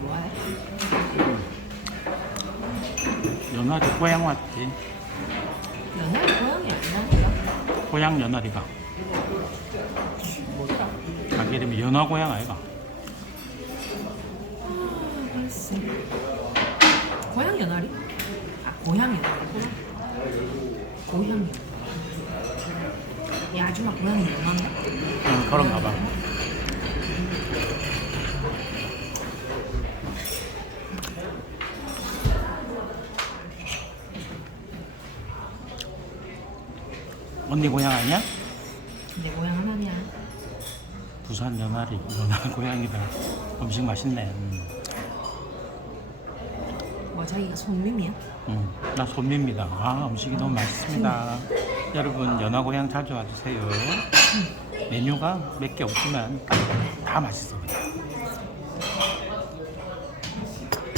뭐해? 연아리 고향 왔지. 연애 고양이 아니야? 고향 연아리가. 뭐더라? 이름이 연화 고향 아이가. 아, 글쎄. 고양 연아리? 아, 고향 연아리구나. 고향 연아리. 이 아줌마 고양이 연아인가? 응, 그런가 봐. 언니 고향 아니야? 내 고향 하나냐? 부산 연아리 연화 고향이다. 음식 맛있네. 음. 뭐 자기가 손님이야? 음, 나 손미입니다. 아, 음식이 너무 맛있습니다. 여러분, 연화 고향 자주 와주세요. 메뉴가 몇 개 없지만 다 맛있어. 그냥.